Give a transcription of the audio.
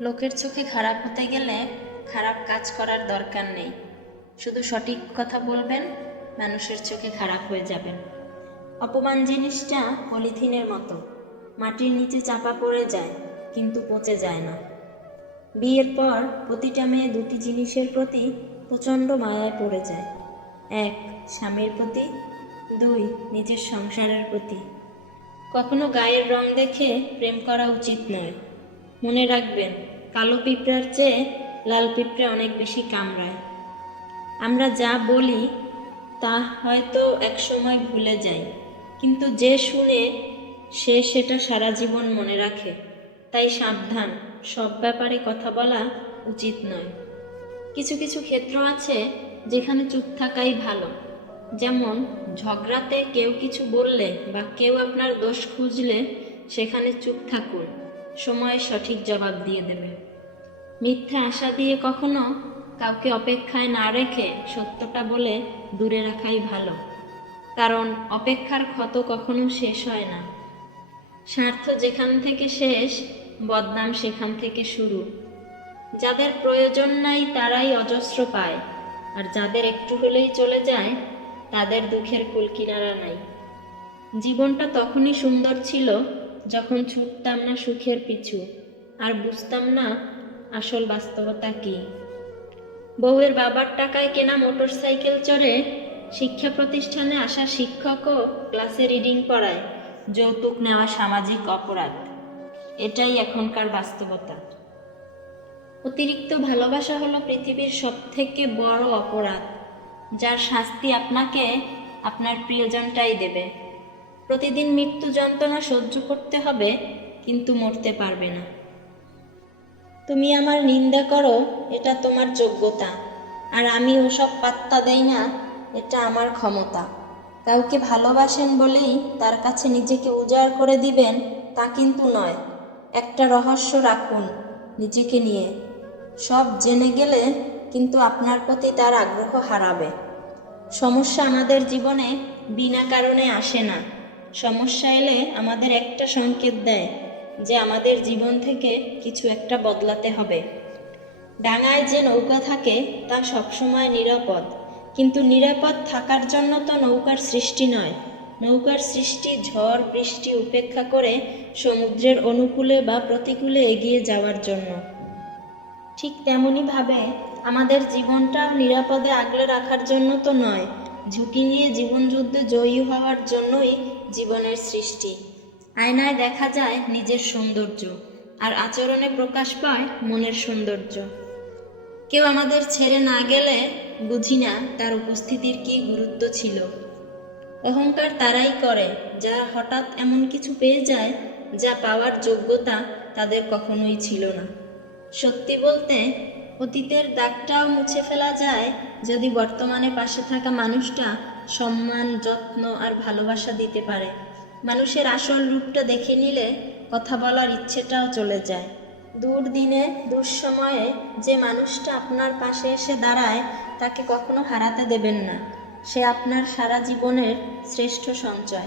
লোকের চোখে খারাপ হতে গেলে খারাপ কাজ করার দরকার নেই। শুধু সঠিক কথা বলবেন, মানুষের চোখে খারাপ হয়ে যাবেন। অপমান জিনিসটা পলিথিনের মতো, মাটির নিচে চাপা পড়ে যায় কিন্তু পচে যায় না। বিয়ের পর প্রতিটা মেয়ে দুটি জিনিসের প্রতি প্রচণ্ড মায়ায় পড়ে যায়। এক, স্বামীর প্রতি। দুই, নিজের সংসারের প্রতি। কখনো গায়ের রং দেখে প্রেম করা উচিত নয়। মনে রাখবেন, কালো পিঁপড়ার চেয়ে লাল পিঁপড়ে অনেক বেশি কামড়ায়। আমরা যা বলি তা হয়তো একসময় ভুলে যাই, কিন্তু যে শুনে সে সেটা সারা জীবন মনে রাখে। তাই সাবধান, সব ব্যাপারে কথা বলা উচিত নয়। কিছু কিছু ক্ষেত্র আছে যেখানে চুপ থাকাই ভালো। যেমন ঝগড়াতে কেউ কিছু বললে বা কেউ আপনার দোষ খুঁজলে সেখানে চুপ থাকুন, সময় সঠিক জবাব দিয়ে দেবে। মিথ্যা আশা দিয়ে কখনো কাউকে অপেক্ষায় না রেখে সত্যটা বলে দূরে রাখাই ভালো, কারণ অপেক্ষার ক্ষত কখনো শেষ হয় না। স্বার্থ যেখান থেকে শেষ, বদনাম সেখান থেকে শুরু। যাদের প্রয়োজন নাই তারাই অজস্র পায়, আর যাদের একটু হলেই চলে যায় তাদের দুঃখের কুলকিনারা নাই। জীবনটা তখনই সুন্দর ছিল যখন ছুটতাম না সুখের পিছু, আর বুঝতাম না আসল বাস্তবতা কি। বউয়ের বাবার টাকায় কেনা মোটরসাইকেল চড়ে শিক্ষা প্রতিষ্ঠানে আসা শিক্ষকও ক্লাসে রিডিং পড়ায় যৌতুক নেওয়া সামাজিক অপরাধ। এটাই এখনকার বাস্তবতা। অতিরিক্ত ভালোবাসা হলো পৃথিবীর সবথেকে বড় অপরাধ, যার শাস্তি আপনাকে আপনার প্রিয়জনটাই দেবে। প্রতিদিন মৃত্যু যন্ত্রণা সহ্য করতে হবে, কিন্তু মরতে পারবে না। তুমি আমার নিন্দা করো, এটা তোমার যোগ্যতা, আর আমি ওসব পাত্তা দেই না, এটা আমার ক্ষমতা। কাউকে ভালোবাসেন বলেই তার কাছে নিজেকে উজাড় করে দিবেন তা কিন্তু নয়। একটা রহস্য রাখুন নিজেকে নিয়ে, সব জেনে গেলে কিন্তু আপনার প্রতি তার আগ্রহ হারাবে। সমস্যা আমাদের জীবনে বিনা কারণে আসে না। সমস্যা এলে আমাদের একটা সংকেত দেয় যে আমাদের জীবন থেকে কিছু একটা বদলাতে হবে। ডাঙায় যে নৌকা থাকে তা সবসময় নিরাপদ, কিন্তু নিরাপদ থাকার জন্য তো নৌকার সৃষ্টি নয়। নৌকার সৃষ্টি ঝড় বৃষ্টি উপেক্ষা করে সমুদ্রের অনুকূলে বা প্রতিকূলে এগিয়ে যাওয়ার জন্য। ঠিক তেমনইভাবে আমাদের জীবনটাও নিরাপদে আগলে রাখার জন্য তো নয়, ঝুঁকি নিয়ে জীবনযুদ্ধে জয়ী হওয়ার জন্যই জীবনের সৃষ্টি। আয়নায় দেখা যায় নিজের সৌন্দর্য, আর আচরণে প্রকাশ পায় মনের সৌন্দর্য। কেউ আমাদের ছেড়ে না গেলে বুঝি না তার উপস্থিতির কি গুরুত্ব ছিল। অহংকার তারাই করে যারা হঠাৎ এমন কিছু পেয়ে যায় যা পাওয়ার যোগ্যতা তাদের কখনোই ছিল না। সত্যি বলতে, অতীতের দাগটাও মুছে ফেলা যায় যদি বর্তমানে পাশে থাকা মানুষটা সম্মান যত্ন আর ভালোবাসা দিতে পারে। মানুষের আসল রূপটা দেখে নিলে কথা বলার ইচ্ছেটাও চলে যায়। দুর্দিনে দুঃসময়ে যে মানুষটা আপনার পাশে এসে দাঁড়ায় তাকে কখনো হারাতে দেবেন না। সে আপনার সারা জীবনের শ্রেষ্ঠ সঞ্চয়।